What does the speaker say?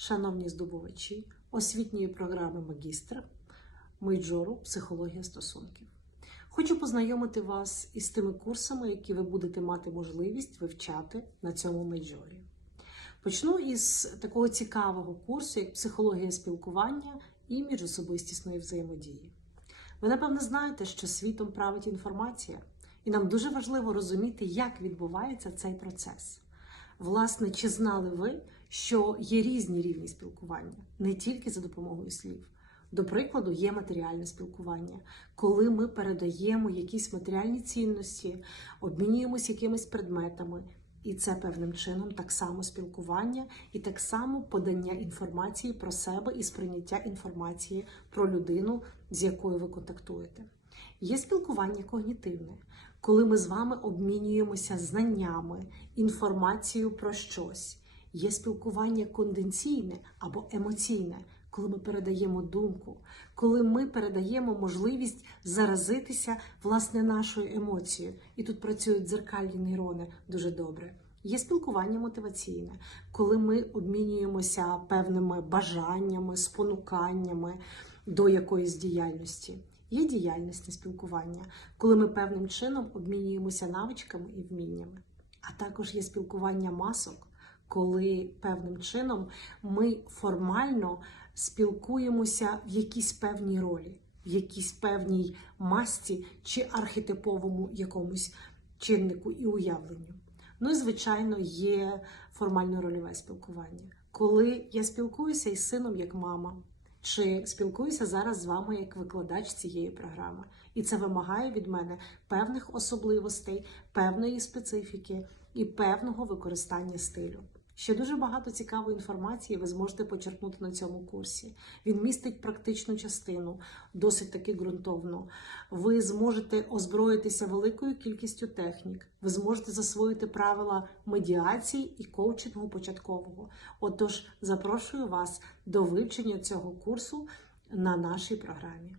шановні здобувачі освітньої програми магістра Мейджору Психологія стосунків. Хочу познайомити вас із тими курсами, які ви будете мати можливість вивчати на цьому мейджорі. Почну із такого цікавого курсу, як психологія спілкування і міжособистісної взаємодії. Ви, напевно, знаєте, що світом править інформація, і нам дуже важливо розуміти, як відбувається цей процес. Власне, чи знали ви, що є різні рівні спілкування, не тільки за допомогою слів. До прикладу, є матеріальне спілкування, коли ми передаємо якісь матеріальні цінності, обмінюємося якимись предметами, і це певним чином так само спілкування і так само подання інформації про себе і сприйняття інформації про людину, з якою ви контактуєте. Є спілкування когнітивне, коли ми з вами обмінюємося знаннями, інформацією про щось. Є спілкування конденційне або емоційне, коли ми передаємо думку, коли ми передаємо можливість заразитися власне нашою емоцією. І тут працюють дзеркальні нейрони дуже добре. Є спілкування мотиваційне, коли ми обмінюємося певними бажаннями, спонуканнями до якоїсь діяльності. Є діяльності спілкування, коли ми певним чином обмінюємося навичками і вміннями. А також є спілкування масок, коли певним чином ми формально спілкуємося в якійсь певній ролі, в якійсь певній масті чи архетиповому якомусь чиннику і уявленню. Ну і звичайно, є формально рольове спілкування, коли я спілкуюся із сином як мама. Чи спілкуюся зараз з вами як викладач цієї програми, і це вимагає від мене певних особливостей, певної специфіки і певного використання стилю. Ще дуже багато цікавої інформації ви зможете почерпнути на цьому курсі. Він містить практичну частину, досить таки ґрунтовну. Ви зможете озброїтися великою кількістю технік. Ви зможете засвоїти правила медіації і коучингу початкового. Отож, запрошую вас до вивчення цього курсу на нашій програмі.